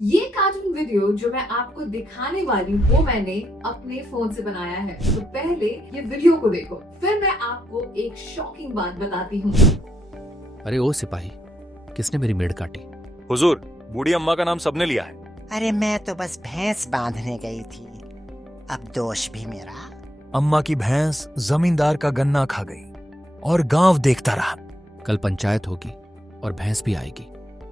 ये cartoon video जो मैं आपको दिखाने वाली हूँ वो मैंने अपने फोन से बनाया है। तो पहले ये वीडियो को देखो, फिर मैं आपको एक शॉकिंग बात बताती हूँ। अरे ओ सिपाही, किसने मेरी मेड़ काटी? हुजूर, बूढ़ी अम्मा का नाम सबने लिया है। अरे मैं तो बस भैंस बांधने गई थी, अब दोष भी मेरा। अम्मा की भैंस जमींदार का गन्ना खा गई और गांव देखता रहा। कल पंचायत होगी और भैंस भी आएगी।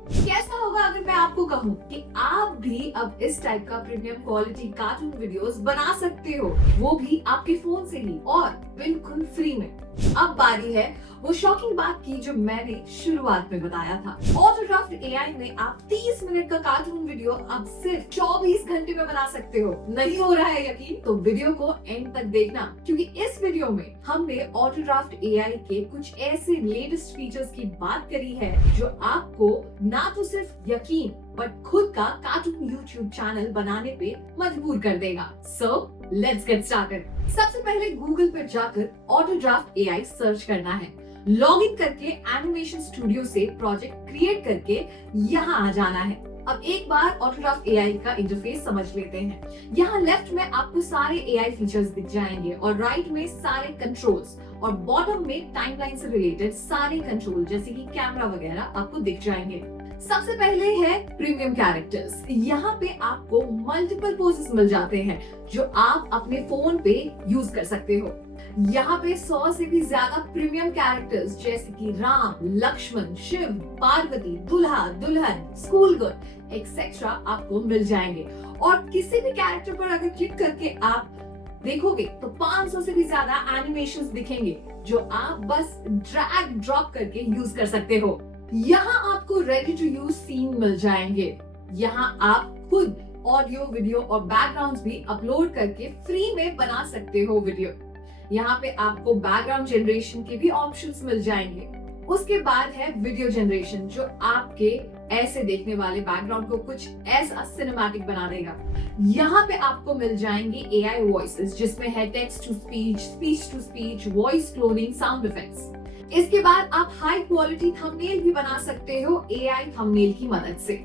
कैसा होगा अगर मैं आपको कहूँ कि आप भी अब इस टाइप का प्रीमियम क्वालिटी कार्टून वीडियोस बना सकते हो, वो भी आपके फोन से ही और बिल्कुल फ्री में। अब बारी है वो शॉकिंग बात की जो मैंने शुरुआत में बताया था। ऑटोड्राफ्ट एआई में आप 30 मिनट का कार्टून वीडियो अब सिर्फ 24 घंटे में बना सकते हो। नहीं हो रहा है यकीन? तो वीडियो को एंड तक देखना, क्योंकि इस वीडियो में हमने ऑटोड्राफ्ट एआई के कुछ ऐसे लेटेस्ट फीचर्स की बात करी है जो आपको ना तो सिर्फ यकीन बट खुद का कार्टून यूट्यूब चैनल बनाने पे मजबूर कर देगा। So let's get started. सबसे पहले गूगल पर जाकर ऑटोड्राफ्ट एआई सर्च करना है। लॉग इन करके एनिमेशन स्टूडियो से प्रोजेक्ट क्रिएट करके यहाँ आ जाना है। अब एक बार ऑटोड्राफ्ट एआई का इंटरफेस समझ लेते हैं। यहाँ लेफ्ट में आपको सारे एआई फीचर्स दिख जाएंगे और राइट में सारे कंट्रोल्स और बॉटम में टाइमलाइन से रिलेटेड सारे कंट्रोल जैसे कि कैमरा वगैरह आपको दिख जाएंगे। सबसे पहले है प्रीमियम कैरेक्टर्स। यहाँ पे आपको मल्टीपल पोजेस मिल जाते हैं जो आप अपने फोन पे यूज कर सकते हो। यहाँ पे 100 से भी ज्यादा प्रीमियम कैरेक्टर्स जैसे कि राम, लक्ष्मण, शिव, पार्वती, दुल्हा, दुल्हन, स्कूल गर्ल एक्सेट्रा आपको मिल जाएंगे। और किसी भी कैरेक्टर पर अगर क्लिक करके आप देखोगे तो 500 से भी ज्यादा एनिमेशंस दिखेंगे जो आप बस ड्रैग ड्रॉप करके यूज कर सकते हो। यहाँ आपको रेडी टू यूज सीन मिल जाएंगे। यहाँ आप खुद ऑडियो, वीडियो और बैकग्राउंड्स भी अपलोड करके फ्री में बना सकते हो वीडियो। यहाँ पे आपको बैकग्राउंड जनरेशन के भी ऑप्शंस मिल जाएंगे। उसके बाद है वीडियो जनरेशन जो आपके ऐसे देखने वाले बैकग्राउंड को कुछ ऐसा सिनेमैटिक बना देगा। यहाँ पे आपको मिल जाएंगे एआई वॉइसेस जिसमें है text to speech, speech to speech, voice cloning, sound effects. इसके बाद आप हाई क्वालिटी थंबनेल भी बना सकते हो एआई थंबनेल की मदद से।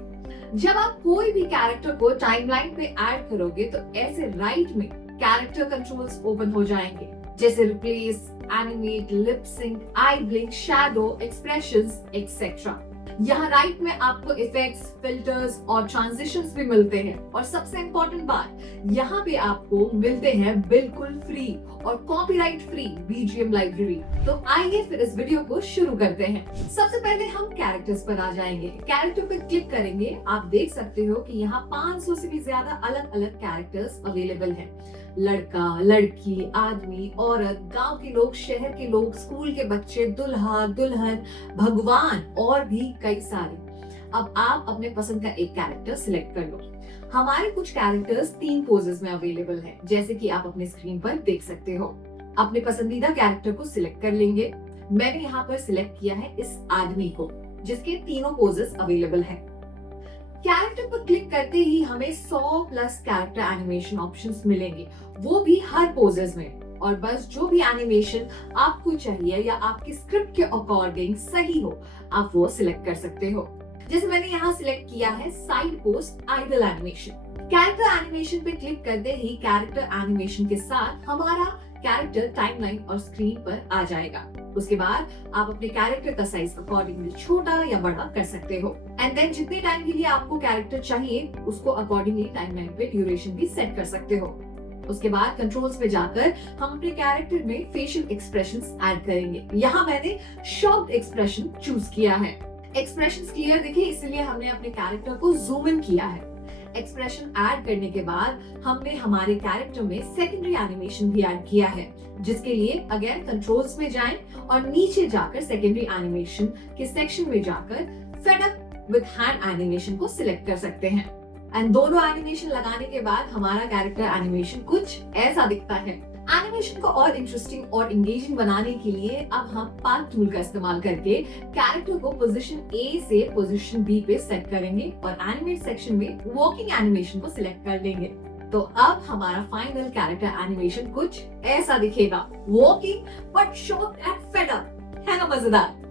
जब आप कोई भी कैरेक्टर को टाइमलाइन पे ऐड करोगे तो ऐसे राइट में कैरेक्टर कंट्रोल्स ओपन हो जाएंगे जैसे रिप्लेस, एनिमेट, लिप सिंक, आई ब्लिंक, शैडो, एक्सप्रेशंस एक्सेट्रा। यहाँ राइट में आपको इफेक्ट्स, फिल्टर्स और ट्रांजिशंस भी मिलते हैं। और सबसे इम्पोर्टेंट बात, यहाँ पे आपको मिलते हैं बिल्कुल फ्री और कॉपीराइट फ्री बीजीएम लाइब्रेरी। तो आइए फिर इस वीडियो को शुरू करते हैं। सबसे पहले हम कैरेक्टर्स पर आ जाएंगे। कैरेक्टर पर क्लिक करेंगे, आप देख सकते हो कि यहाँ 500 से भी ज्यादा अलग अलग कैरेक्टर्स अवेलेबल हैं। लड़का, लड़की, आदमी, औरत, गांव के लोग, शहर के लोग, स्कूल के बच्चे, दुल्हा, दुल्हन, भगवान और भी कई सारे। अब आप अपने पसंद का एक कैरेक्टर सिलेक्ट कर लो। हमारे कुछ कैरेक्टर्स 3 पोजेस में अवेलेबल हैं, जैसे कि आप अपने स्क्रीन पर देख सकते हो। अपने पसंदीदा कैरेक्टर को सिलेक्ट कर लेंगे। मैंने यहाँ पर सिलेक्ट किया है इस आदमी को जिसके तीनों पोजेस अवेलेबल हैं। कैरेक्टर पर क्लिक करते ही हमें 100 प्लस कैरेक्टर एनिमेशन ऑप्शंस मिलेंगे, वो भी हर पोजेस में। और बस जो भी एनिमेशन आपको चाहिए या आपकी स्क्रिप्ट के अकॉर्डिंग सही हो, आप वो सिलेक्ट कर सकते हो। जैसे मैंने यहाँ सिलेक्ट किया है side post idle animation. Character animation पे क्लिक करते ही कैरेक्टर एनिमेशन के साथ हमारा कैरेक्टर टाइमलाइन और स्क्रीन पर आ जाएगा। उसके बाद आप अपने कैरेक्टर का साइज अकॉर्डिंगली छोटा या बड़ा कर सकते हो। एंड देन जितने टाइम के लिए आपको कैरेक्टर चाहिए उसको अकॉर्डिंगली टाइमलाइन पे ड्यूरेशन भी सेट कर सकते हो। उसके बाद कंट्रोल्स पे जाकर हम अपने कैरेक्टर में फेशियल एक्सप्रेशंस ऐड करेंगे। यहाँ मैंने शॉक्ड एक्सप्रेशन चूज किया है। एक्सप्रेशंस क्लियर दिखे इसलिए हमने अपने कैरेक्टर को जूम इन किया है। एक्सप्रेशन ऐड करने के बाद हमने हमारे कैरेक्टर में सेकेंडरी एनिमेशन भी ऐड किया है, जिसके लिए अगेन कंट्रोल्स में जाएं और नीचे जाकर सेकेंडरी एनिमेशन के सेक्शन में जाकर fed up with hand animation को सिलेक्ट कर सकते हैं। एंड दोनों एनिमेशन लगाने के बाद हमारा कैरेक्टर एनिमेशन कुछ ऐसा दिखता है। एनिमेशन को और इंटरेस्टिंग और एंगेजिंग बनाने के लिए अब हम पाथ टूल का इस्तेमाल करके कैरेक्टर को पोजीशन ए से पोजीशन बी पे सेट करेंगे और एनिमेट सेक्शन में वॉकिंग एनिमेशन को सिलेक्ट कर लेंगे। तो अब हमारा फाइनल कैरेक्टर एनिमेशन कुछ ऐसा दिखेगा, walking but shocked and fed up. है ना मजेदार?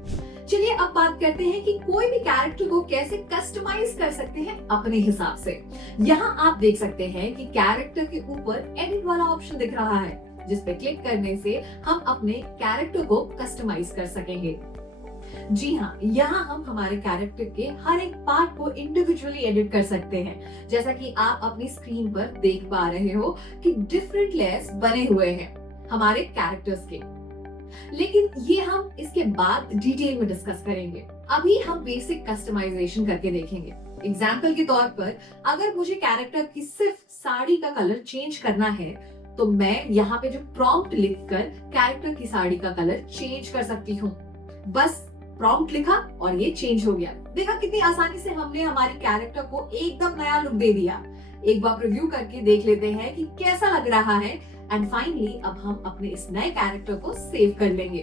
चलिए अब बात करते हैं कि कोई भी कैरेक्टर को कैसे कस्टमाइज कर सकते हैं अपने हिसाब से। यहाँ आप देख सकते हैं कि कैरेक्टर के ऊपर एडिट वाला ऑप्शन दिख रहा है, जिस पे क्लिक करने से हम अपने कैरेक्टर को कस्टमाइज कर सकेंगे। जी हाँ, यहाँ हम हमारे कैरेक्टर के हर एक पार्ट को इंडिविजुअली एडिट कर सकते हैं। जैसा कि आप अपनी स्क्रीन पर देख पा रहे हो कि डिफरेंट लेयर्स बने हुए हैं हमारे कैरेक्टर्स के, लेकिन ये हम इसके बाद डिटेल में डिस्कस करेंगे। अभी हम बेसिक कस्टमाइजेशन करके देखेंगे। एग्जाम्पल के तौर पर अगर मुझे कैरेक्टर की सिर्फ साड़ी का कलर चेंज करना है तो मैं यहाँ पे जो प्रॉम्प्ट लिखकर कैरेक्टर की साड़ी का कलर चेंज कर सकती हूँ। बस प्रॉम्प्ट लिखा और ये चेंज हो गया। देखा कितनी आसानी से हमने हमारे कैरेक्टर को एकदम नया लुक दे दिया। एक बार प्रीव्यू करके देख लेते हैं कि कैसा लग रहा है एंड फाइनली अब हम अपने इस नए कैरेक्टर को सेव कर लेंगे।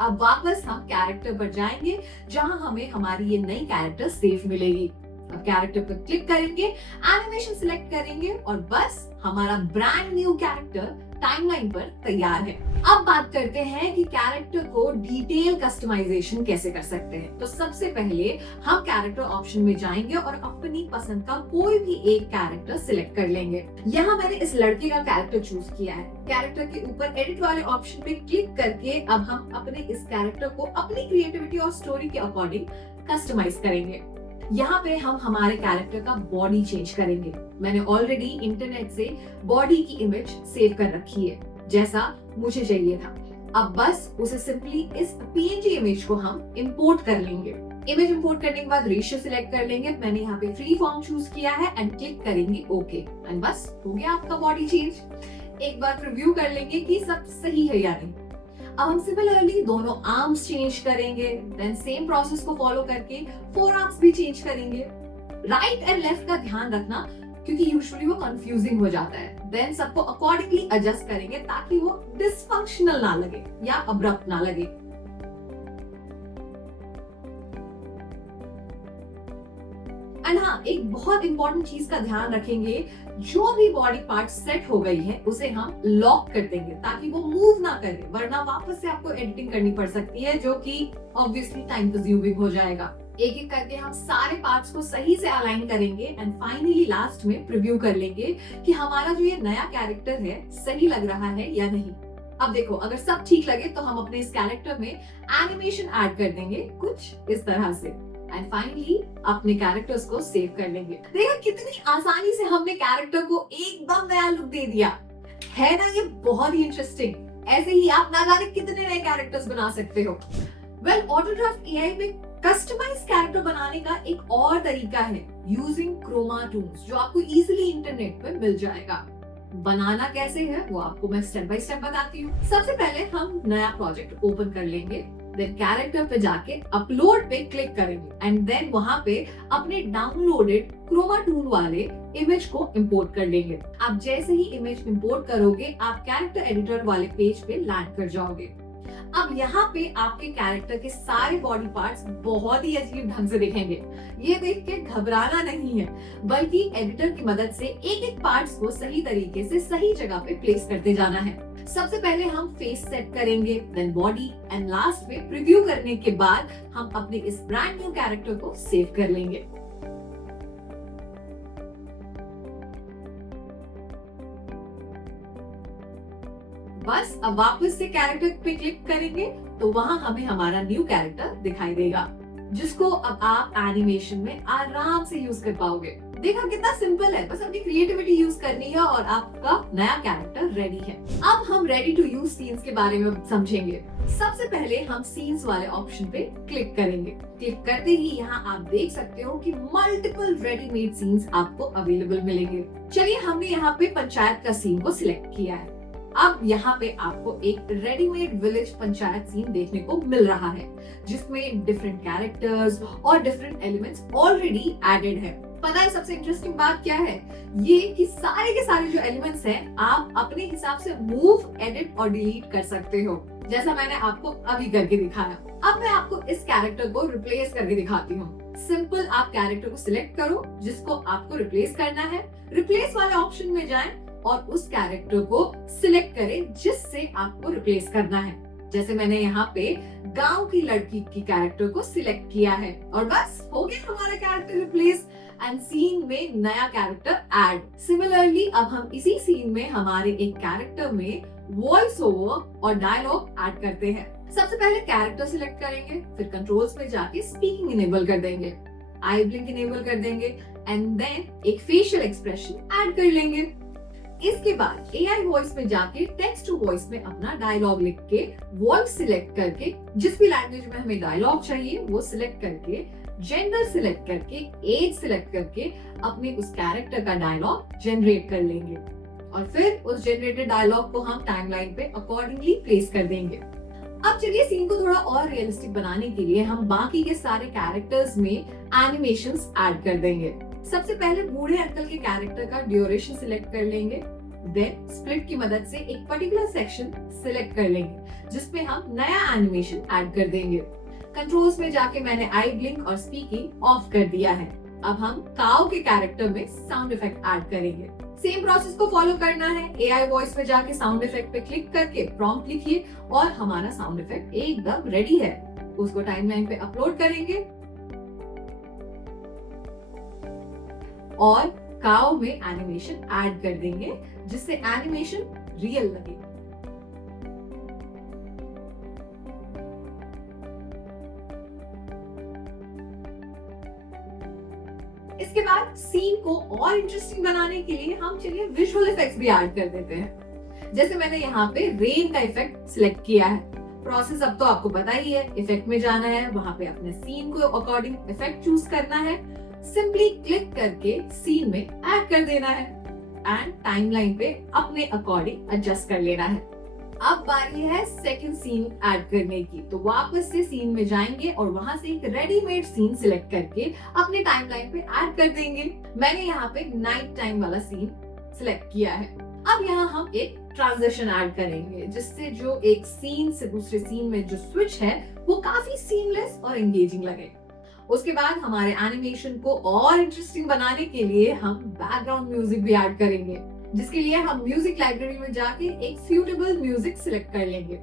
अब वापस हम कैरेक्टर पर जाएंगे जहां हमें हमारी ये नई कैरेक्टर सेव मिलेगी। अब कैरेक्टर पर क्लिक करेंगे, एनिमेशन सिलेक्ट करेंगे और बस हमारा ब्रांड न्यू कैरेक्टर टाइमलाइन पर तैयार है। अब बात करते हैं कि कैरेक्टर को डिटेल कस्टमाइजेशन कैसे कर सकते हैं। तो सबसे पहले हम कैरेक्टर ऑप्शन में जाएंगे और अपनी पसंद का कोई भी एक कैरेक्टर सिलेक्ट कर लेंगे। यहाँ मैंने इस लड़के का कैरेक्टर चूज किया है। कैरेक्टर के ऊपर एडिट वाले ऑप्शन पे क्लिक करके अब हम अपने इस कैरेक्टर को अपनी क्रिएटिविटी और स्टोरी के अकॉर्डिंग कस्टमाइज करेंगे। यहाँ पे हम हमारे कैरेक्टर का बॉडी चेंज करेंगे। मैंने ऑलरेडी इंटरनेट से बॉडी की इमेज सेव कर रखी है जैसा मुझे चाहिए था। अब बस उसे सिंपली इस पीएनजी इमेज को हम इंपोर्ट कर लेंगे। इमेज इंपोर्ट करने के बाद रेशियो सिलेक्ट कर लेंगे। मैंने यहाँ पे फ्री फॉर्म चूज किया है एंड क्लिक करेंगे ओके एंड बस हो गया आपका बॉडी चेंज। एक बार प्रीव्यू कर लेंगे कि सब सही है या नहीं। अब हम सिमिलरली दोनों आर्म्स चेंज करेंगे, देन सेम प्रोसेस को फॉलो करके फोर आर्म्स भी चेंज करेंगे। राइट एंड लेफ्ट का ध्यान रखना क्योंकि यूजुअली वो कंफ्यूजिंग हो जाता है। देन सबको अकॉर्डिंगली एडजस्ट करेंगे ताकि वो डिसफंक्शनल ना लगे या अब्रप्ट ना लगे। एंड हाँ, एक बहुत इंपॉर्टेंट चीज का ध्यान रखेंगे, जो भी बॉडी पार्ट सेट हो गई है उसे हम लॉक कर देंगे ताकि वो मूव ना करे, वरना वापस से आपको एडिटिंग करनी पड़ सकती है जो कि ऑब्वियसली टाइम कंज्यूमिंग हो जाएगा। एक एक करके हम सारे पार्ट्स को सही से अलाइन करेंगे एंड फाइनली लास्ट में प्रीव्यू कर लेंगे कि हमारा जो ये नया कैरेक्टर है सही लग रहा है या नहीं। अब देखो, अगर सब ठीक लगे तो हम अपने इस कैरेक्टर में एनिमेशन ऐड कर देंगे कुछ इस तरह से एंड फाइनली अपने कैरेक्टर्स को सेव कर लेंगे। देखो कितनी आसानी से हमने कैरेक्टर को एकदम नया लुक दे दिया है ना। ये बहुत ही इंटरेस्टिंग। ऐसे ही आप ना जाने कितने नए कैरेक्टर्स बना सकते हो। वेल, ऑटोड्राफ्ट एआई में कस्टमाइज कैरेक्टर बनाने का एक और तरीका है यूजिंग क्रोमा टूल्स, जो आपको इजीली इंटरनेट पे मिल जाएगा। बनाना कैसे है वो आपको मैं स्टेप बाय स्टेप बताती हूँ। सबसे पहले हम नया प्रोजेक्ट ओपन कर लेंगे, देन कैरेक्टर पे जाके अपलोड पे क्लिक करेंगे एंड देन वहां पे अपने डाउनलोडेड क्रोमा टूल वाले इमेज को इंपोर्ट कर लेंगे। आप जैसे ही इमेज इंपोर्ट करोगे आप कैरेक्टर एडिटर वाले पेज पे लैंड कर जाओगे। अब यहाँ पे आपके कैरेक्टर के सारे बॉडी पार्ट्स बहुत ही अजीब ढंग से दिखेंगे। ये देख के घबराना नहीं है, बल्कि एडिटर की मदद से एक एक पार्ट्स को सही तरीके से सही जगह पे प्लेस करते जाना है। सबसे पहले हम फेस सेट करेंगे, देन बॉडी एंड लास्ट में प्रीव्यू करने के बाद हम अपने इस ब्रांड न्यू कैरेक्टर को सेव कर लेंगे। बस अब वापस से कैरेक्टर पे क्लिक करेंगे तो वहां हमें हमारा न्यू कैरेक्टर दिखाई देगा, जिसको अब आप एनिमेशन में आराम से यूज कर पाओगे। देखा कितना सिंपल है, बस अपनी क्रिएटिविटी यूज करनी है और आपका नया कैरेक्टर रेडी है। अब हम रेडी टू यूज सीन्स के बारे में समझेंगे। सबसे पहले हम सीन्स वाले ऑप्शन पे क्लिक करेंगे। क्लिक करते ही यहाँ आप देख सकते हो कि मल्टीपल रेडीमेड सीन्स आपको अवेलेबल मिलेंगे। चलिए, हमने यहाँ पे पंचायत का सीन को सिलेक्ट किया है। अब यहाँ पे आपको एक रेडीमेड विलेज पंचायत सीन देखने को मिल रहा है, जिसमें डिफरेंट कैरेक्टर्स और डिफरेंट एलिमेंट्स ऑलरेडी एडेड है। पता है सबसे इंटरेस्टिंग बात क्या है? ये कि सारे के सारे जो एलिमेंट्स हैं आप अपने हिसाब से मूव, एडिट और डिलीट कर सकते हो, जैसा मैंने आपको अभी करके दिखाया। अब मैं आपको इस कैरेक्टर को रिप्लेस करके दिखाती हूँ। सिंपल, आप कैरेक्टर को सिलेक्ट करो जिसको आपको रिप्लेस करना है, रिप्लेस वाले ऑप्शन में जाएं और उस कैरेक्टर को सिलेक्ट करें जिससे आपको रिप्लेस करना है। जैसे मैंने यहाँ पे गांव की लड़की की कैरेक्टर को सिलेक्ट किया है और बस हो गया हमारा कैरेक्टर रिप्लेस एंड सीन में नया कैरेक्टर ऐड। सिमिलरली अब हम इसी सीन में हमारे एक कैरेक्टर में वॉइस ओवर और डायलॉग ऐड करते हैं। सबसे पहले कैरेक्टर सिलेक्ट करेंगे, फिर कंट्रोल्स में जाके स्पीकिंग इनेबल कर देंगे, आई ब्लिंक इनेबल कर देंगे एंड देन एक फेशियल एक्सप्रेशन ऐड कर लेंगे। इसके बाद AI वॉइस में जाके टेक्स्ट टू वॉइस में अपना डायलॉग लिख के वॉइस सिलेक्ट करके जिस भी लैंग्वेज में हमें डायलॉग चाहिए वो सिलेक्ट करके जेंडर सिलेक्ट करके एज सिलेक्ट करके अपने उस कैरेक्टर का डायलॉग जनरेट कर लेंगे और फिर उस जनरेटेड डायलॉग को हम टाइमलाइन पे अकॉर्डिंगली प्लेस कर देंगे। अब चलिए सीन को थोड़ा और रियलिस्टिक बनाने के लिए हम बाकी के सारे कैरेक्टर्स में एनिमेशंस ऐड कर देंगे। सबसे पहले बूढ़े अंकल के कैरेक्टर का ड्यूरेशन सिलेक्ट कर लेंगे, देन स्प्लिट की मदद से एक पर्टिकुलर सेक्शन सिलेक्ट कर लेंगे जिसमें हम नया एनिमेशन ऐड कर देंगे। कंट्रोल्स में जाके मैंने आई ब्लिंक और स्पीकिंग ऑफ कर दिया है। अब हम काऊ के कैरेक्टर में साउंड इफेक्ट ऐड करेंगे। सेम प्रोसेस को फॉलो करना है। AI वॉइस में जाके साउंड इफेक्ट पे क्लिक करके प्रॉम्प्ट लिखिए और हमारा साउंड इफेक्ट एकदम रेडी है। उसको टाइमलाइन पे अपलोड करेंगे और काऊ में एनिमेशन ऐड कर देंगे जिससे एनिमेशन रियल लगे। इसके बाद सीन को और इंटरेस्टिंग बनाने के लिए हम चलिए विजुअल इफेक्ट्स भी ऐड कर देते हैं। जैसे मैंने यहाँ पे रेन का इफेक्ट सिलेक्ट किया है। प्रोसेस अब तो आपको पता ही है, इफेक्ट में जाना है, वहां पे अपने सीन को अकॉर्डिंग इफेक्ट चूज करना है, सिंपली क्लिक करके सीन में ऐड कर देना है एंड टाइमलाइन पे अपने अकॉर्डिंग एडजस्ट कर लेना है। अब बारी है सेकंड सीन ऐड करने की, तो वापस से सीन में जाएंगे और वहां से एक रेडीमेड सीन सिलेक्ट करके अपने टाइमलाइन पे ऐड कर देंगे। मैंने यहाँ पे नाइट टाइम वाला सीन सिलेक्ट किया है। अब यहाँ हम एक ट्रांजिशन ऐड करेंगे जिससे जो एक सीन से दूसरे सीन में जो स्विच है वो काफी सीमलेस और एंगेजिंग लगे। उसके बाद हमारे एनिमेशन को और इंटरेस्टिंग बनाने के लिए हम बैकग्राउंड म्यूजिक भी ऐड करेंगे, जिसके लिए हम म्यूजिक लाइब्रेरी में जाके एक सूटेबल म्यूजिक सिलेक्ट कर लेंगे।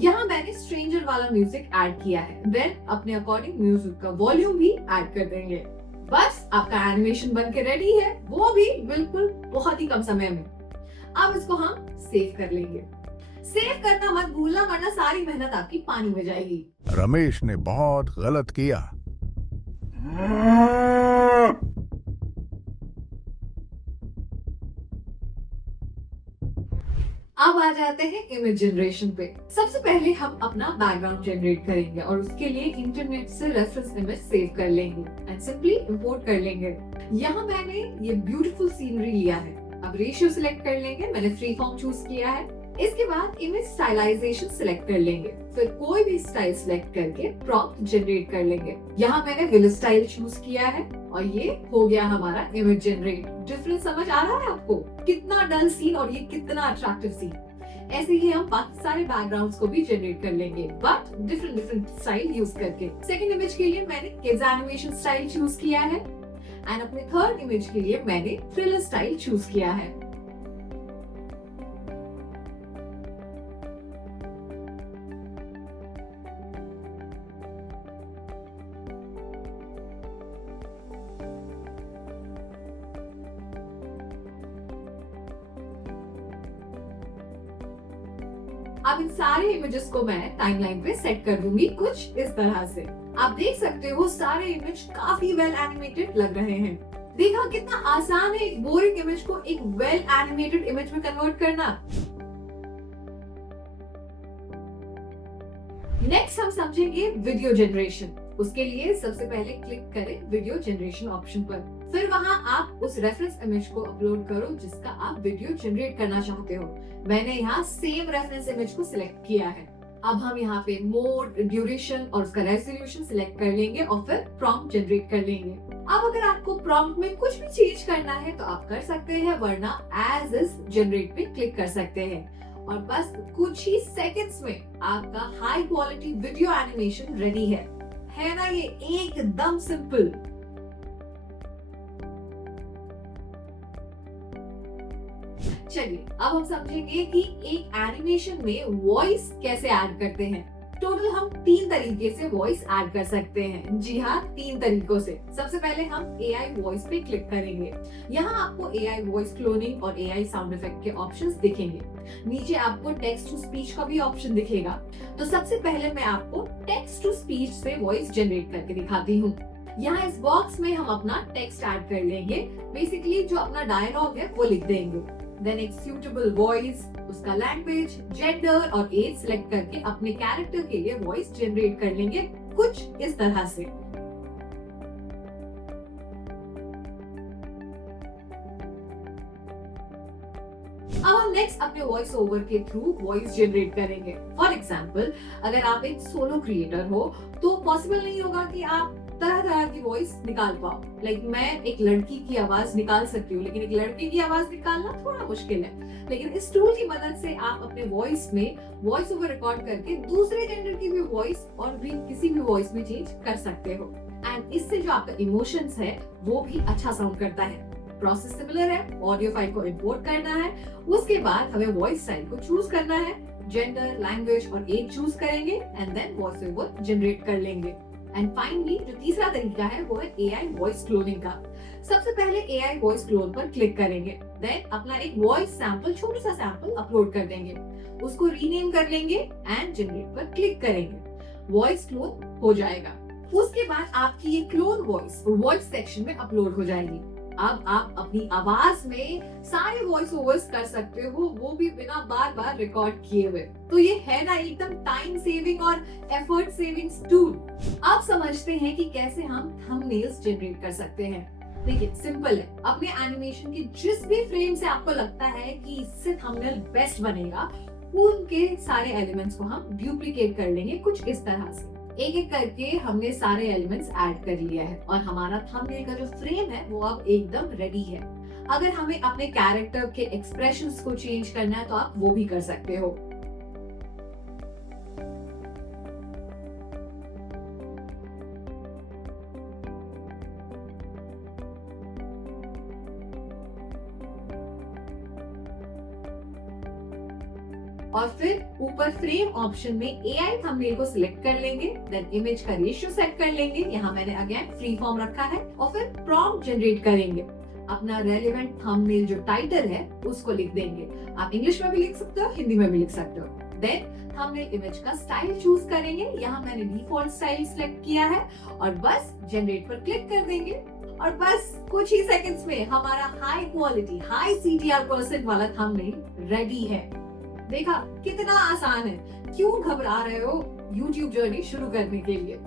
यहाँ मैंने स्ट्रेंजर वाला म्यूजिक ऐड किया है, देन अपने अकॉर्डिंग म्यूजिक का वॉल्यूम भी ऐड कर देंगे। बस आपका एनिमेशन बन के रेडी है, वो भी बिल्कुल बहुत ही कम समय में। अब इसको हम सेव कर लेंगे। सेव करना मत भूलना वरना सारी मेहनत आपकी पानी में जाएगी। रमेश ने बहुत गलत किया। अब आ जाते हैं इमेज जनरेशन पे। सबसे पहले हम अपना बैकग्राउंड जनरेट करेंगे और उसके लिए इंटरनेट से रेफरेंस इमेज सेव कर लेंगे एंड सिंपली इंपोर्ट कर लेंगे। यहाँ मैंने ये ब्यूटीफुल सीनरी लिया है। अब रेशियो सिलेक्ट कर लेंगे, मैंने फ्री फॉर्म चूज किया है। इसके बाद इमेज स्टाइलाइजेशन सिलेक्ट कर लेंगे, फिर कोई भी स्टाइल सिलेक्ट करके प्रॉम्प्ट जनरेट कर लेंगे। यहाँ मैंने विल स्टाइल चूज किया है और ये हो गया हमारा इमेज जनरेट। डिफरेंस समझ आ रहा है आपको? कितना डल सीन और ये कितना अट्रैक्टिव सीन। ऐसे ही हम बाकी सारे बैकग्राउंड्स को भी जनरेट कर लेंगे बट डिफरेंट स्टाइल यूज करके। सेकंड इमेज के लिए मैंने किड्स एनिमेशन स्टाइल चूज किया है एंड अपने थर्ड इमेज के लिए मैंने थ्रिलर स्टाइल चूज किया है। अब इन सारे इमेजेस को मैं टाइमलाइन पे सेट कर दूंगी कुछ इस तरह से। आप देख सकते हो सारे इमेज काफी वेल एनिमेटेड लग रहे हैं। देखा कितना आसान है एक बोरिंग इमेज को एक वेल एनिमेटेड इमेज में कन्वर्ट करना। नेक्स्ट हम समझेंगे वीडियो जनरेशन। उसके लिए सबसे पहले क्लिक करें वीडियो जनरेशन ऑप्शन पर, फिर वहां आप उस रेफरेंस इमेज को अपलोड करो जिसका आप वीडियो जनरेट करना चाहते हो। मैंने यहाँ सेम रेफरेंस इमेज को सिलेक्ट किया है। अब हम यहाँ पे मोड, ड्यूरेशन और उसका रेजोल्यूशन सिलेक्ट कर लेंगे और फिर प्रॉम्प्ट जनरेट कर लेंगे। अब अगर आपको प्रॉम्प्ट में कुछ भी चेंज करना है तो आप कर सकते हैं, वरना एज इज जनरेट पे क्लिक कर सकते हैं और बस कुछ ही सेकंड्स में आपका high quality video animation ready है ना? ये एकदम सिंपल। चलिए अब हम समझेंगे कि एक एनिमेशन में वॉइस कैसे ऐड करते हैं। टोटल हम 3 तरीके से वॉइस ऐड कर सकते हैं। जी हाँ, 3 तरीकों से। सबसे पहले हम AI वॉइस पे क्लिक करेंगे। यहाँ आपको AI वॉइस क्लोनिंग और AI साउंड इफेक्ट के ऑप्शंस दिखेंगे। नीचे आपको टेक्स्ट टू स्पीच का भी ऑप्शन दिखेगा। तो सबसे पहले मैं आपको टेक्स्ट टू स्पीच से वॉइस जनरेट करके दिखाती हूँ। यहाँ इस बॉक्स में हम अपना टेक्स्ट ऐड कर लेंगे। बेसिकली जो अपना डायलॉग है वो लिख देंगे। देन एक सूटेबल वॉइस, उसका लैंग्वेज, जेंडर और एज सिलेक्ट करके अपने कैरेक्टर के लिए वॉइस जनरेट कर लेंगे कुछ इस तरह से। अब हम नेक्स्ट अपने वॉइस ओवर के थ्रू वॉइस जनरेट करेंगे। फॉर एग्जाम्पल, अगर आप एक सोलो क्रिएटर हो तो पॉसिबल नहीं होगा कि आप तरह तरह की वॉइस निकाल पाओ। लाइक मैं एक लड़की की आवाज निकाल सकती हूँ, लेकिन एक लड़के की आवाज निकालना थोड़ा मुश्किल है। लेकिन इस टूल की मदद से आप अपने वॉइस में वॉइस ओवर रिकॉर्ड करके दूसरे जेंडर की भी वॉइस और भी किसी भी वॉइस में चेंज कर सकते हो। एंड इससे जो आपका इमोशंस है वो भी अच्छा साउंड करता है। प्रोसेस सिमिलर है। ऑडियो फाइल को इंपोर्ट करना है, उसके बाद हमें वॉइस स्टाइल को चूज करना है, जेंडर, लैंग्वेज और एज चूज करेंगे and then voice over generate कर लेंगे। एंड फाइनली जो तीसरा तरीका है वो है AI वॉइस क्लोनिंग का। सबसे पहले AI वॉइस क्लोन पर क्लिक करेंगे। देन अपना एक वॉइस सैंपल, छोटा सा सैंपल अपलोड कर देंगे, उसको रीनेम कर लेंगे एंड जनरेट पर क्लिक करेंगे। वॉइस क्लोन हो जाएगा। उसके बाद आपकी ये क्लोन वॉइस सेक्शन में अपलोड हो जाएगी। अब आप अपनी आवाज में सारे वॉइस ओवर्स कर सकते हो, वो भी बिना बार बार रिकॉर्ड किए हुए। तो ये है ना एकदम टाइम सेविंग और एफर्ट सेविंग टूल। अब समझते हैं कि कैसे हम थंबनेल्स जनरेट कर सकते हैं। देखिए सिंपल है। अपने एनिमेशन के जिस भी फ्रेम से आपको लगता है कि इससे थंबनेल बेस्ट बनेगा, उनके सारे एलिमेंट्स को हम डुप्लीकेट कर लेंगे कुछ इस तरह से। एक एक करके हमने सारे एलिमेंट्स ऐड कर लिया है और हमारा थंबनेल का जो फ्रेम है वो अब एकदम रेडी है। अगर हमें अपने कैरेक्टर के एक्सप्रेशंस को चेंज करना है तो आप वो भी कर सकते हो। और फिर ऊपर फ्रेम ऑप्शन में AI थंबनेल को सिलेक्ट कर लेंगे। देन इमेज का रेशियो सेट कर लेंगे। यहाँ मैंने अगेन फ्री फॉर्म रखा है। और फिर प्रॉम्प्ट जनरेट करेंगे। अपना रेलेवेंट थंबनेल जो टाइटल है उसको लिख देंगे। आप इंग्लिश में भी लिख सकते हो, हिंदी में भी लिख सकते हो। देन थंबनेल इमेज का स्टाइल चूज करेंगे। यहाँ मैंने डिफॉल्ट स्टाइल सिलेक्ट किया है और बस जनरेट पर क्लिक कर देंगे और बस कुछ ही सेकंड्स में हमारा हाई क्वालिटी, हाई CTR% वाला थंबनेल रेडी है। देखा कितना आसान है। क्यों घबरा रहे हो YouTube जर्नी शुरू करने के लिए।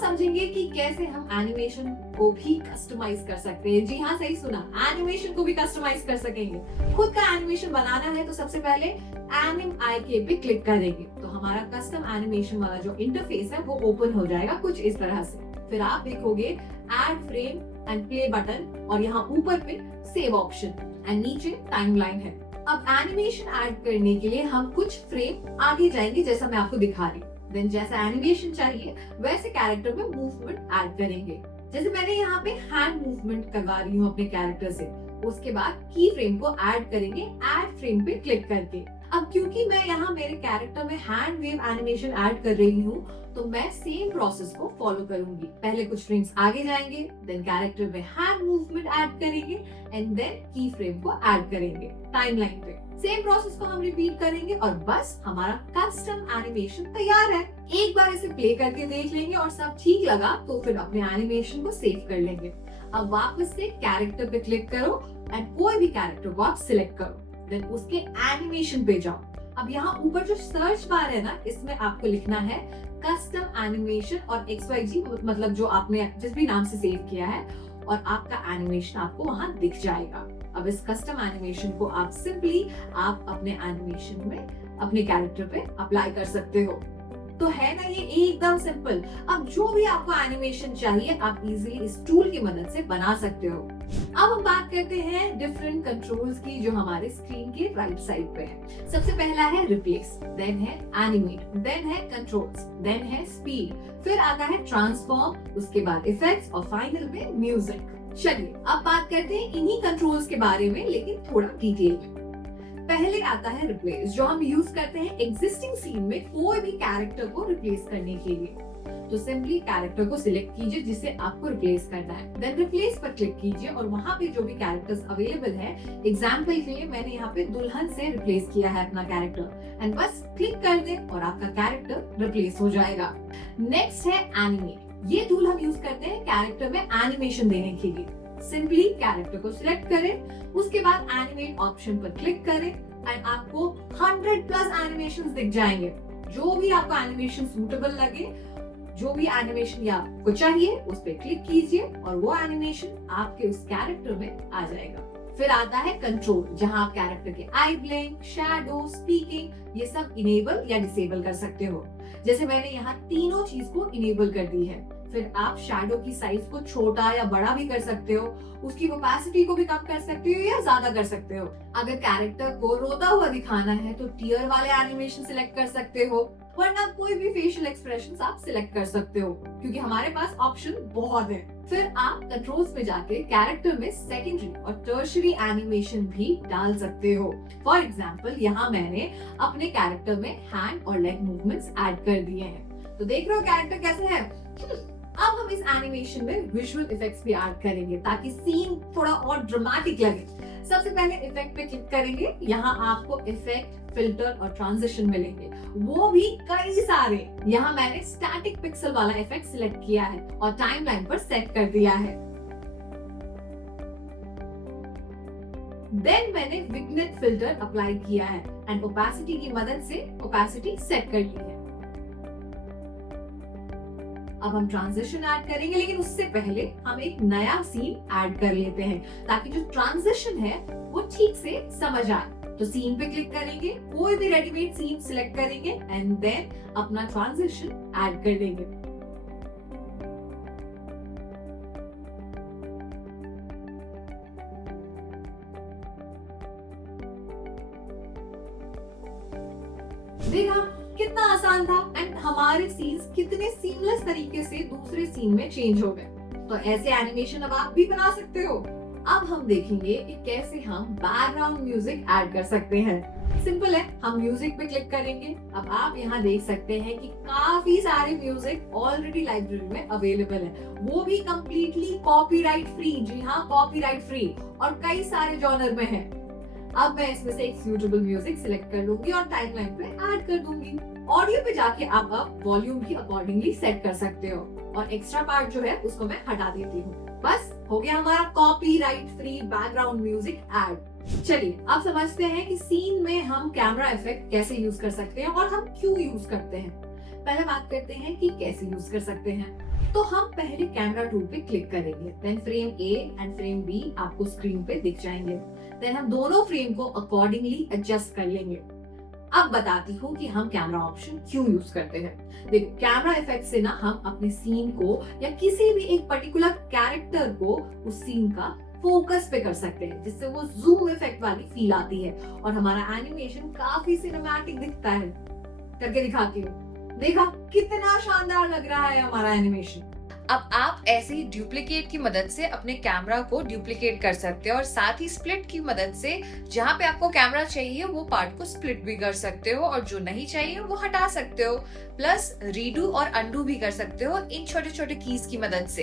समझेंगे कि कैसे हम एनिमेशन को भी कस्टमाइज कर सकते हैं। जी हाँ, सही सुना, एनिमेशन को भी कस्टमाइज कर सकेंगे। खुद का एनिमेशन बनाना है तो सबसे पहले एनिम आइकन पे क्लिक करेंगे तो हमारा कस्टम एनिमेशन वाला जो इंटरफेस है वो ओपन हो जाएगा कुछ इस तरह से। फिर आप देखोगे add frame and play button और यहाँ ऊपर पे सेव ऑप्शन एंड नीचे टाइमलाइन है। अब एनिमेशन ऐड करने के लिए हम कुछ फ्रेम आगे जाएंगे जैसा मैं आपको दिखा रही हूँ। देन जैसा एनिमेशन चाहिए वैसे कैरेक्टर में मूवमेंट ऐड करेंगे। जैसे मैंने यहाँ पे हैंड मूवमेंट करवा रही हूँ अपने कैरेक्टर से। उसके बाद की फ्रेम को ऐड करेंगे ऐड फ्रेम पे क्लिक करके। अब क्योंकि मैं यहाँ मेरे कैरेक्टर में हैंड वेव एनिमेशन ऐड कर रही हूँ तो मैं सेम प्रोसेस को फॉलो करूंगी। पहले कुछ फ्रेम्स आगे जाएंगे, देन कैरेक्टर में हैंड मूवमेंट ऐड करेंगे एंड देन की फ्रेम को ऐड करेंगे टाइमलाइन पे। सेम प्रोसेस को हम रिपीट करेंगे और बस हमारा कस्टम एनिमेशन तैयार है। एक बार इसे प्ले करके देख लेंगे और सब ठीक लगा तो फिर अपने एनिमेशन को सेव कर लेंगे। अब वापस से कैरेक्टर पे क्लिक करो एंड कोई भी कैरेक्टर को आप सिलेक्ट करो, देन उसके एनिमेशन पे जाओ। अब यहाँ ऊपर जो सर्च बार है ना, इसमें आपको लिखना है कस्टम एनिमेशन और XYZ, मतलब जो आपने जिस भी नाम से सेव किया है, और आपका एनिमेशन आपको वहां दिख जाएगा। अब इस कस्टम एनिमेशन को आप सिंपली अपने एनिमेशन में अपने कैरेक्टर पे अप्लाई कर सकते हो। तो है ना ये एकदम सिंपल। अब जो भी आपको एनिमेशन चाहिए आप इजीली इस टूल की मदद से बना सकते हो। अब हम बात करते हैं डिफरेंट कंट्रोल्स की जो हमारे स्क्रीन के राइट साइड पे है। सबसे पहला है रिप्लेस, देन है एनिमेट, देन है कंट्रोल्स, देन है स्पीड, फिर आता है ट्रांसफॉर्म, उसके बाद इफेक्ट्स और फाइनल में म्यूजिक। चलिए अब बात करते हैं इन्हीं कंट्रोल्स के बारे में, लेकिन थोड़ा डिटेल में। पहले आता है रिप्लेस, जो हम यूज करते हैं एग्जिस्टिंग सीन में कोई भी कैरेक्टर को रिप्लेस करने के लिए। तो सिंपली कैरेक्टर को सिलेक्ट कीजिए जिसे आपको रिप्लेस करना है, देन रिप्लेस पर क्लिक कीजिए और वहां पे जो भी कैरेक्टर्स अवेलेबल है, एग्जांपल के लिए मैंने यहाँ पे दुल्हन से रिप्लेस किया है अपना कैरेक्टर, एंड बस क्लिक कर दें और आपका कैरेक्टर रिप्लेस हो जाएगा। नेक्स्ट है एनिमेट। ये टूल हम यूज करते हैं कैरेक्टर में एनिमेशन देने के लिए। सिंपली कैरेक्टर को सिलेक्ट करें, उसके बाद एनिमेट ऑप्शन पर क्लिक करें एंड आपको 100+ एनिमेशंस दिख जाएंगे। जो भी आपको एनिमेशन सूटेबल लगे, जो भी एनिमेशन या आपको चाहिए, उस पर क्लिक कीजिए और वो एनिमेशन आपके उस कैरेक्टर में आ जाएगा। फिर आता है कंट्रोल, जहां आप कैरेक्टर के आई ब्लिंक, शैडो, स्पीकिंग ये सब इनेबल या डिसेबल कर सकते हो। जैसे मैंने यहाँ तीनों चीज को इनेबल कर दी है। फिर आप शैडो की साइज को छोटा या बड़ा भी कर सकते हो, उसकी ओपेसिटी को भी कम कर सकते हो या ज्यादा कर सकते हो। अगर कैरेक्टर को रोता हुआ दिखाना है तो टीयर वाले एनिमेशन सिलेक्ट कर सकते हो, वरना कोई भी फेशियल एक्सप्रेशंस आप सिलेक्ट कर सकते हो, क्योंकि हमारे पास ऑप्शन बहुत है। फिर आप कंट्रोल्स में जाके कैरेक्टर में सेकेंडरी और टर्शरी एनिमेशन भी डाल सकते हो। फॉर एग्जाम्पल यहाँ मैंने अपने कैरेक्टर में हैंड और लेग मूवमेंट्स ऐड कर दिए हैं। तो देख रहे हो कैरेक्टर कैसे है। अब हम इस एनिमेशन में विजुअल इफेक्ट्स भी ऐड करेंगे ताकि सीन थोड़ा और ड्रामेटिक लगे। सबसे पहले इफेक्ट पे क्लिक करेंगे, यहाँ आपको इफेक्ट, फिल्टर और ट्रांजिशन मिलेंगे, वो भी कई सारे। यहाँ मैंने स्टैटिक पिक्सल वाला इफेक्ट सिलेक्ट किया है और टाइमलाइन पर सेट कर दिया है। देन मैंने विग्नेट फिल्टर अप्लाई किया है एंड ओपेसिटी की मदद से ओपेसिटी सेट कर ली है। अब हम ट्रांजिशन ऐड करेंगे, लेकिन उससे पहले हम एक नया सीन ऐड कर लेते हैं ताकि जो ट्रांजिशन है वो ठीक से समझ आए। तो सीन पे क्लिक करेंगे, कोई भी रेडीमेड सीन सिलेक्ट करेंगे एंड देन अपना ट्रांजिशन ऐड कर देंगे। देखा कितना आसान था एंड हमारे सीन्स कितने सीमलेस तरीके से दूसरे सीन में चेंज हो गए। तो ऐसे एनिमेशन अब आप भी बना सकते हो। अब हम देखेंगे कि कैसे हम बैकग्राउंड म्यूजिक ऐड कर सकते हैं। सिंपल है, हम म्यूजिक पे क्लिक करेंगे। अब आप यहाँ देख सकते हैं कि काफी सारे म्यूजिक ऑलरेडी लाइब्रेरी में अवेलेबल है, वो भी कंप्लीटली कॉपीराइट फ्री। जी हाँ, कॉपीराइट फ्री, और कई सारे जॉनर में है। अब मैं इसमें से एक सूटेबल म्यूजिक सिलेक्ट कर लूंगी और टाइमलाइन पे ऐड कर दूंगी। ऑडियो पे जाके आप अब वॉल्यूम भी अकॉर्डिंगली सेट कर सकते हो और एक्स्ट्रा पार्ट जो है उसको मैं हटा देती हूँ। बस हो गया हमारा copyright free background music add. चलिए अब समझते हैं कि सीन में हम कैमरा इफेक्ट कैसे यूज कर सकते हैं और हम क्यों यूज करते हैं। पहले बात करते हैं कि कैसे यूज कर सकते हैं। तो हम पहले कैमरा टूल पे क्लिक करेंगे, then frame A and frame B आपको स्क्रीन पे दिख जाएंगे। देन हम दोनों फ्रेम को अकॉर्डिंगली एडजस्ट कर लेंगे। अब बताती हूँ कि हम कैमरा ऑप्शन क्यों यूज करते हैं। देखो, कैमरा इफेक्ट से ना हम अपने सीन को या किसी भी एक पर्टिकुलर कैरेक्टर को उस सीन का फोकस पे कर सकते हैं, जिससे वो जूम इफेक्ट वाली फील आती है और हमारा एनिमेशन काफी सिनेमैटिक दिखता है। करके दिखाती हूँ, देखा कितना शानदार लग रहा है हमारा एनिमेशन। अब आप ऐसे ही डुप्लीकेट की मदद से अपने कैमरा को डुप्लीकेट कर सकते हो और साथ ही स्प्लिट की मदद से जहाँ पे आपको कैमरा चाहिए वो पार्ट को स्प्लिट भी कर सकते हो और जो नहीं चाहिए वो हटा सकते हो। प्लस रीडू और अंडू भी कर सकते हो इन छोटे छोटे कीज की मदद से।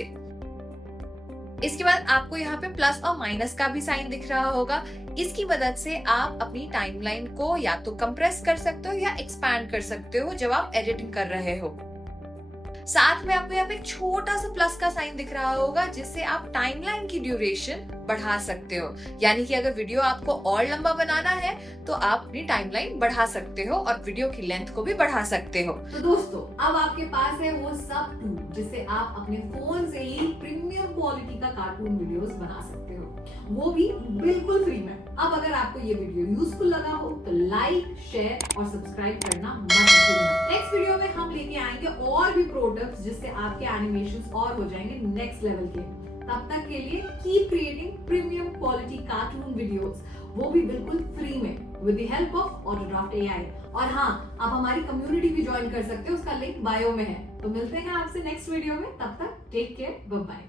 इसके बाद आपको यहाँ पे प्लस और माइनस का भी साइन दिख रहा होगा। इसकी मदद से आप अपनी टाइमलाइन को या तो कंप्रेस कर सकते हो या एक्सपैंड कर सकते हो जब आप एडिटिंग कर रहे हो। साथ में आपको यहाँ पे एक छोटा सा प्लस का साइन दिख रहा होगा जिससे आप टाइमलाइन की ड्यूरेशन बढ़ा सकते हो। यानी कि अगर वीडियो आपको और लंबा बनाना है तो आप अपनी टाइमलाइन बढ़ा सकते हो और वीडियो की लेंथ को भी बढ़ा सकते हो। तो दोस्तों, अब आपके पास है वो सब टूल जिससे आप अपने फोन से ही प्रीमियम क्वालिटी का कार्टून वीडियोस बना सकते हो, वो भी बिल्कुल फ्री में। अब अगर आपको ये वीडियो यूजफुल लगा हो तो लाइक, शेयर और सब्सक्राइब करना मत भूलना। नेक्स्ट वीडियो में हम लेके आएंगे और भी प्रोडक्ट्स जिससे आपके एनिमेशंस और हो जाएंगे नेक्स्ट लेवल के। तब तक के लिए keep creating premium quality cartoon videos, वो भी बिल्कुल फ्री में with the help of Autodraft AI. और हाँ, आप हमारी कम्युनिटी भी ज्वाइन कर सकते हो, उसका लिंक बायो में है। तो मिलते हैं आपसे नेक्स्ट वीडियो में, तब तक टेक केयर, बाय बाय।